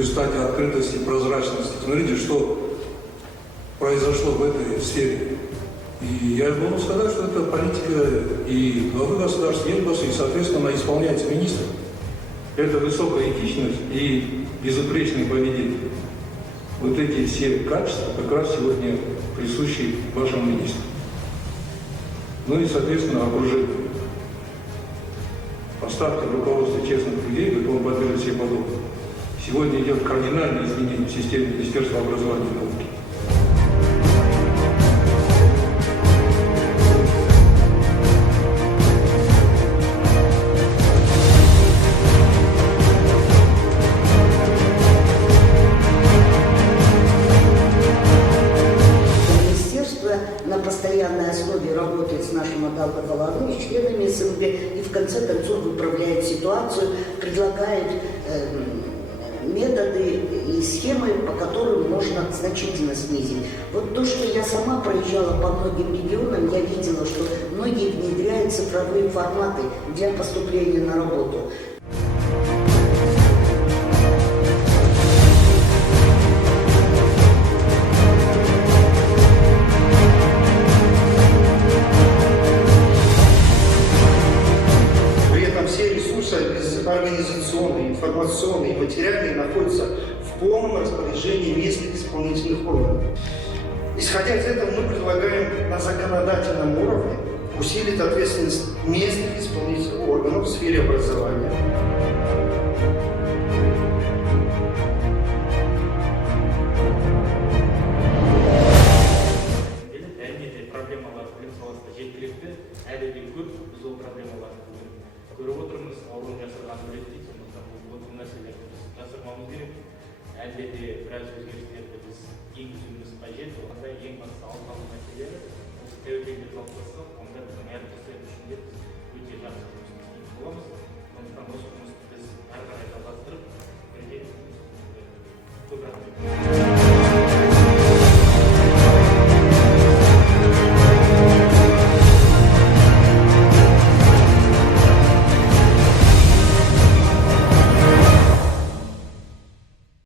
результате открытости и прозрачности. Смотрите, что произошло в этой сфере. И я могу сказать, что это политика и главы государства, и, соответственно, исполняется министр. Это высокая этичность и безупречное поведение. Вот эти все качества как раз сегодня присущи вашему министру. Ну и, соответственно, окружение. Поставьте в руководство честных людей, готовы поддерживать все подобные. Сегодня идет кардинальное изменение в системе Министерства образования и науки. На постоянной основе работает с нашим Натальей Павловной, с членами СНГ и в конце концов выправляет ситуацию, предлагает методы и схемы, по которым можно значительно снизить. Вот то, что я сама проезжала по многим регионам, я видела, что многие внедряют цифровые форматы для поступления на работу. Организационные, информационные и материальные находятся в полном распоряжении местных исполнительных органов. Исходя из этого, мы предлагаем на законодательном уровне усилить ответственность местных исполнительных органов в сфере образования. Көріп отырмыз, ауруын жасырған білетtik, сондықтан бұл нәрселерді біз жасырмауымыз керек. Әлде де біраз өзгерістерді біз енгізуіміз қажет. Онда ең басты алдын алу мәселелері осы тәуекелді қалыптастырып, онда біздің әріптестер үшін де біз өте жақсы жұмыс істейтін боламыз.